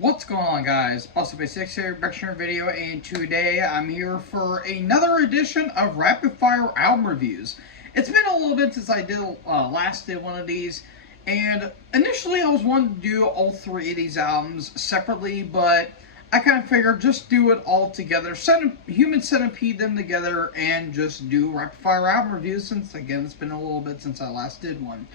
What's going on, guys? Bustle6 here, back to your video, and today I'm here for another edition of Rapid Fire album reviews. It's been a little bit since I last did one of these, and initially I was wanting to do all three of these albums separately, but I kind of figured just do it all together, Human Centipede them together, and just do Rapid Fire album reviews since, again, it's been a little bit since I last did one.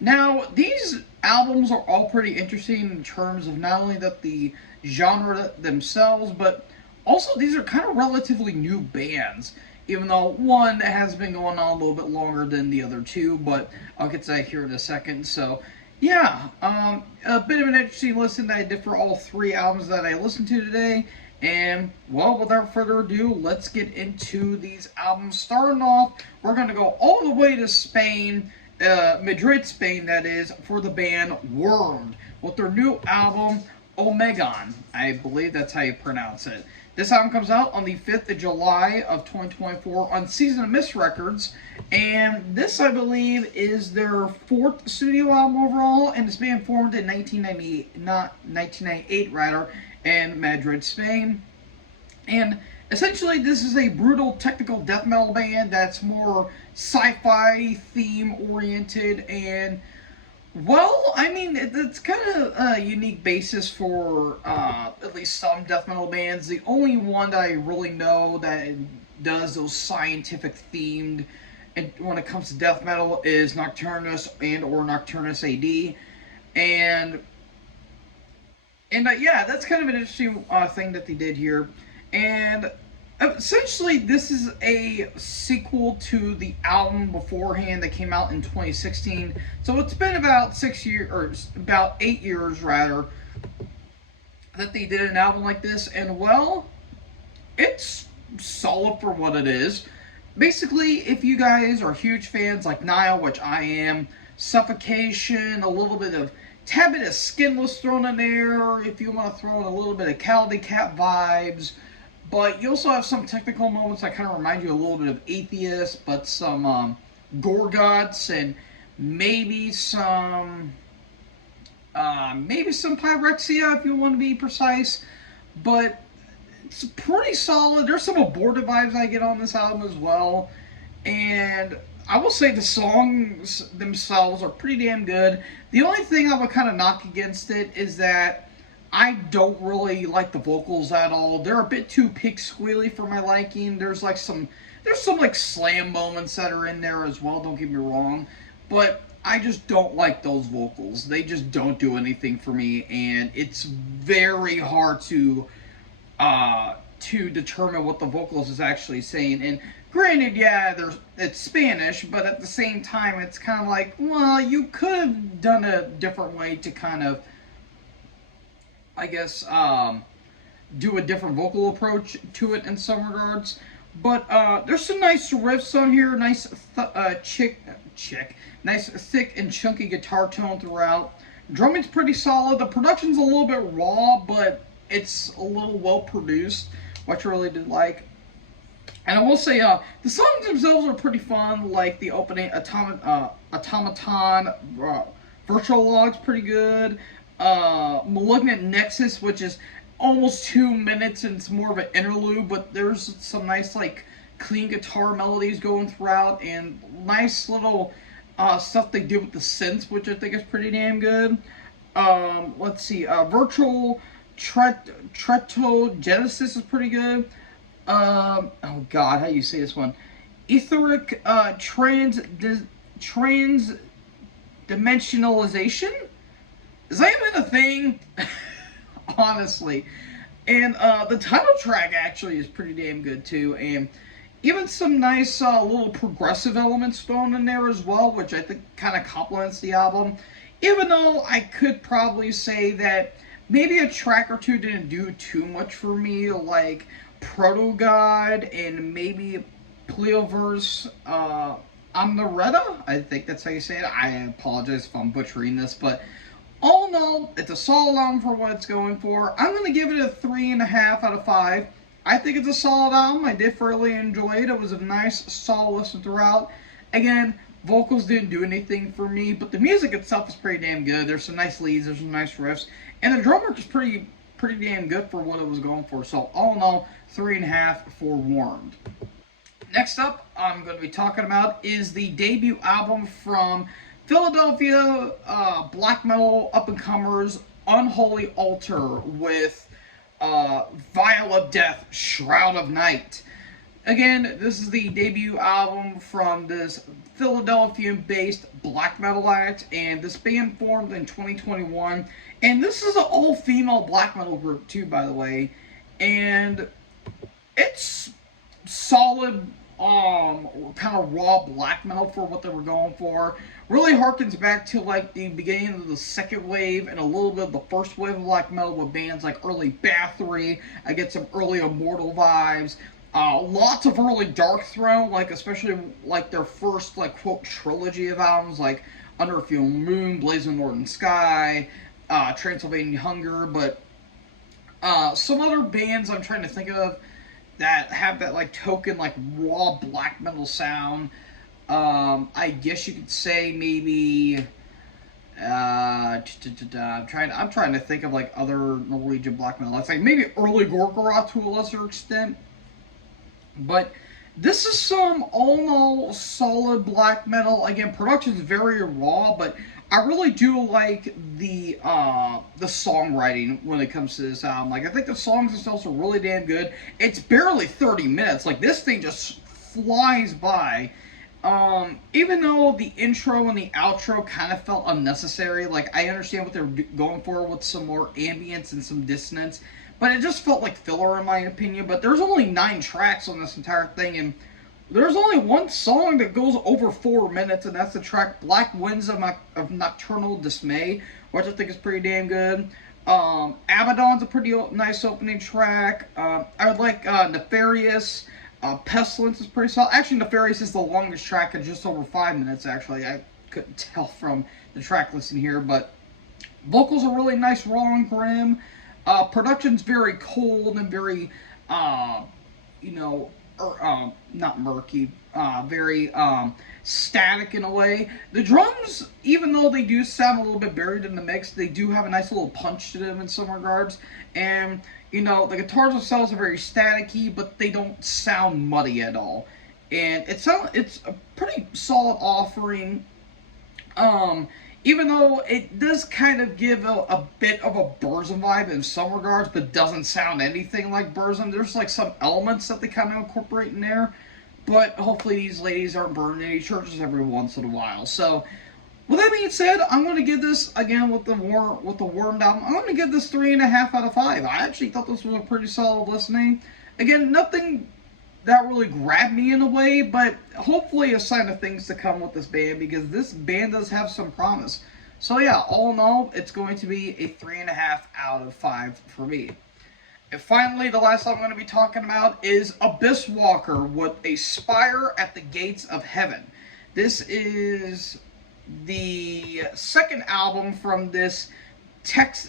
Now, these albums are all pretty interesting in terms of not only that the genre themselves, but also these are kind of relatively new bands, even though one has been going on a little bit longer than the other two, but I'll get to that here in a second. So, yeah, a bit of an interesting listen that I did for all three albums that I listened to today. And, well, without further ado, let's get into these albums. Starting off, we're going to go all the way to Spain, Madrid, Spain, that is, for the band Wormed, with their new album, Omegon. I believe that's how you pronounce it. This album comes out on the 5th of July of 2024 on Season of Mist Records, and this, I believe, is their fourth studio album overall, and it's been formed in 1998, in Madrid, Spain. And essentially, this is a brutal technical death metal band that's more sci-fi theme oriented, and well, I mean, it's kind of a unique basis for at least some death metal bands. The only one that I really know that does those scientific themed, and when it comes to death metal, is Nocturnus or Nocturnus AD, and yeah, that's kind of an interesting thing that they did here. And essentially, this is a sequel to the album beforehand that came out in 2016. So it's been about 6 years, or about 8 years rather, that they did an album like this. And well, it's solid for what it is. Basically, if you guys are huge fans like Nile, which I am, Suffocation, a little bit of tad bit of Skinless thrown in there, if you want to throw in a little bit of Caliban Cat vibes. But you also have some technical moments that kind of remind you a little bit of Atheist, but some Gorguts and maybe some Pyrexia if you want to be precise. But it's pretty solid. There's some abortive vibes I get on this album as well, and I will say the songs themselves are pretty damn good. The only thing I would kind of knock against it is that I don't really like the vocals at all. They're a bit too pig squealy for my liking. There's some like slam moments that are in there as well, don't get me wrong. But I just don't like those vocals. They just don't do anything for me, and it's very hard to determine what the vocals is actually saying. And granted, yeah, it's Spanish, but at the same time, it's kind of like, well, you could have done a different way to kind of, I guess, do a different vocal approach to it in some regards. But there's some nice riffs on here, nice nice thick and chunky guitar tone throughout. Drumming's pretty solid. The production's a little bit raw, but it's a little well produced, which I really did like. And I will say, the songs themselves are pretty fun, like the opening Automaton, Virtual Log's pretty good. Malignant Nexus, which is almost 2 minutes and it's more of an interlude, but there's some nice, like, clean guitar melodies going throughout, and nice little stuff they do with the synths, which I think is pretty damn good. Let's see, Virtual Tretogenesis is pretty good. Oh god, how do you say this one? Etheric Transdimensionalization? Is that even a thing? Honestly. And the title track actually is pretty damn good too, and even some nice little progressive elements thrown in there as well, which I think kind of complements the album. Even though I could probably say that maybe a track or two didn't do too much for me, like Proto-God and maybe Pleoverse Amnoretta. I think that's how you say it. I apologize if I'm butchering this, but all in all, it's a solid album for what it's going for. I'm going to give it a 3.5 out of 5. I think it's a solid album. I did thoroughly enjoy it. It was a nice, solid listen throughout. Again, vocals didn't do anything for me, but the music itself is pretty damn good. There's some nice leads, there's some nice riffs, and the drummer is pretty pretty damn good for what it was going for. So all in all, 3.5 for Warmed. Next up, I'm going to be talking about is the debut album from Philadelphia black metal up-and-comers Unholy Altar with Vial of Death, Shroud of Night. Again, this is the debut album from this Philadelphia-based black metal act, and this band formed in 2021. And this is an all-female black metal group too, by the way. And it's solid, kind of raw black metal for what they were going for. Really harkens back to like the beginning of the second wave and a little bit of the first wave of black metal with bands like early Bathory. I get some early Immortal vibes. Lots of early Darkthrone, like especially like their first like quote trilogy of albums, like Under a Full Moon, Blazing Northern Sky, Transylvanian Hunger. But some other bands I'm trying to think of that have that like token like raw black metal sound. I guess you could say maybe. I'm trying to think of like other Norwegian black metal. It's like maybe early Gorgoroth to a lesser extent. But this is some all solid black metal. Again, production's very raw, but I really do like the songwriting when it comes to this album. Like, I think the songs themselves are really damn good. It's barely 30 minutes. Like, this thing just flies by. Even though the intro and the outro kind of felt unnecessary, like, I understand what they're going for with some more ambience and some dissonance, but it just felt like filler in my opinion. But there's only 9 tracks on this entire thing, and there's only one song that goes over 4 minutes, and that's the track Black Winds of Nocturnal Dismay, which I think is pretty damn good. Abaddon's a pretty nice opening track. I would like Nefarious. Pestilence is pretty solid. Actually, Nefarious is the longest track at just over 5 minutes, actually. I couldn't tell from the track listing here, but vocals are really nice, raw and grim. Production's very cold and very, not murky, very static in a way. The drums, even though they do sound a little bit buried in the mix, they do have a nice little punch to them in some regards. And, you know, the guitars themselves are very staticky, but they don't sound muddy at all. And it's a pretty solid offering. Even though it does kind of give a bit of a Burzum vibe in some regards, but doesn't sound anything like Burzum. There's like some elements that they kind of incorporate in there, but hopefully these ladies aren't burning any churches every once in a while. So, with that being said, I'm going to give this, again, with the Warmed album, I'm going to give this 3.5 out of 5. I actually thought this was a pretty solid listening. Again, nothing that really grabbed me in a way, but hopefully a sign of things to come with this band, because this band does have some promise. So yeah, all in all, it's going to be a 3.5 out of 5 for me. And finally, the last I'm going to be talking about is Abyss Walker with A Spire at the Gates of Heaven. This is the second album from this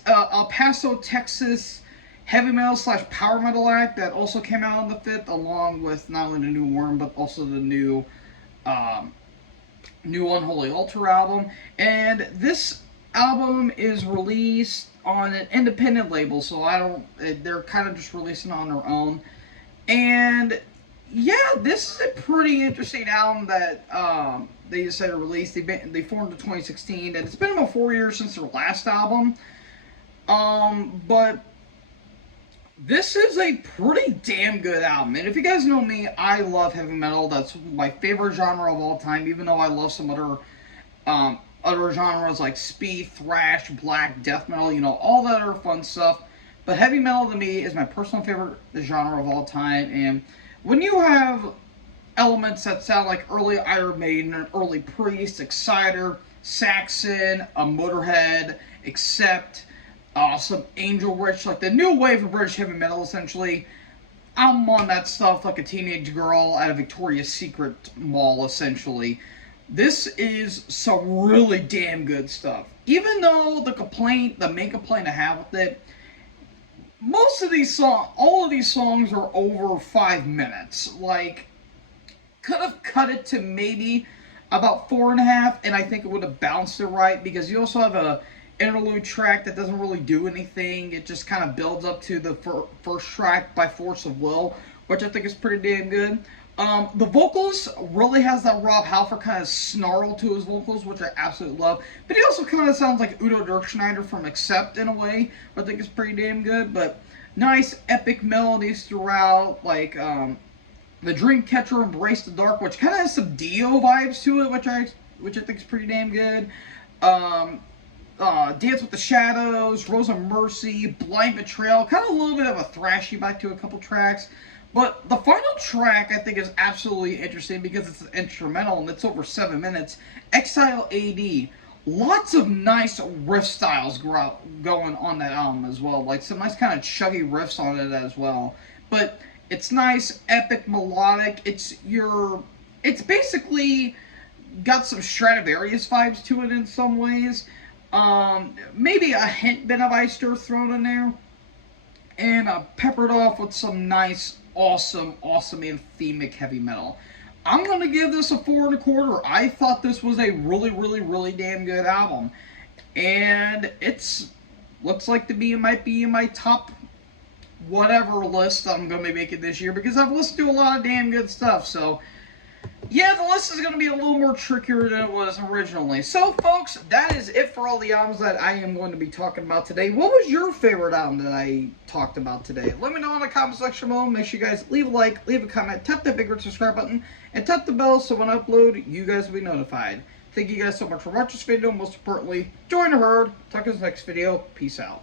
El Paso, Texas heavy metal / power metal act that also came out on the 5th, along with not only the new Worm, but also the new Unholy Altar album. And this album is released on an independent label, so they're kind of just releasing on their own. And yeah, this is a pretty interesting album that they decided to release. They formed in 2016, and it's been about 4 years since their last album. But this is a pretty damn good album. And if you guys know me, I love heavy metal. That's my favorite genre of all time, even though I love some other genres like speed, thrash, black, death metal, you know, all that other fun stuff. But heavy metal to me is my personal favorite genre of all time. And when you have elements that sound like early Iron Maiden, early Priest, Exciter, Saxon, a Motorhead, Accept, some Angel Witch, like the new wave of British heavy metal, essentially. I'm on that stuff like a teenage girl at a Victoria's Secret mall, essentially. This is some really damn good stuff. Even though the main complaint I have with it, all of these songs are over 5 minutes. Like, could have cut it to maybe about 4.5, and I think it would have bounced it right, because you also have interlude track that doesn't really do anything. It just kind of builds up to the first track, By Force of Will, which I think is pretty damn good. The vocals really has that Rob Halford kind of snarl to his vocals, which I absolutely love. But he also kind of sounds like Udo Dirkschneider from Accept in a way, which I think is pretty damn good. But nice epic melodies throughout, like the Dreamcatcher Embrace the Dark, which kind of has some Dio vibes to it, which I think is pretty damn good. Dance with the Shadows, Rose of Mercy, Blind Betrayal, kind of a little bit of a thrashy back to a couple tracks. But the final track I think is absolutely interesting because it's an instrumental and it's over 7 minutes. Exile AD. Lots of nice riff styles going on that album as well. Like some nice kind of chuggy riffs on it as well. But it's nice, epic, melodic. It's basically got some Stradivarius vibes to it in some ways. Maybe a hint bit of Eister thrown in there. And peppered off with some nice, awesome anthemic heavy metal. I'm going to give this a 4 1/4. I thought this was a really damn good album. And it's looks like it might be in my top whatever list I'm going to be making this year because I've listened to a lot of damn good stuff. So, yeah, the list is going to be a little more trickier than it was originally. So, folks, that is it for all the albums that I am going to be talking about today. What was your favorite album that I talked about today? Let me know in the comment section below. Make sure you guys leave a like, leave a comment, tap that big red subscribe button, and tap the bell so when I upload, you guys will be notified. Thank you guys so much for watching this video. Most importantly, join the herd. Talk to you in the next video. Peace out.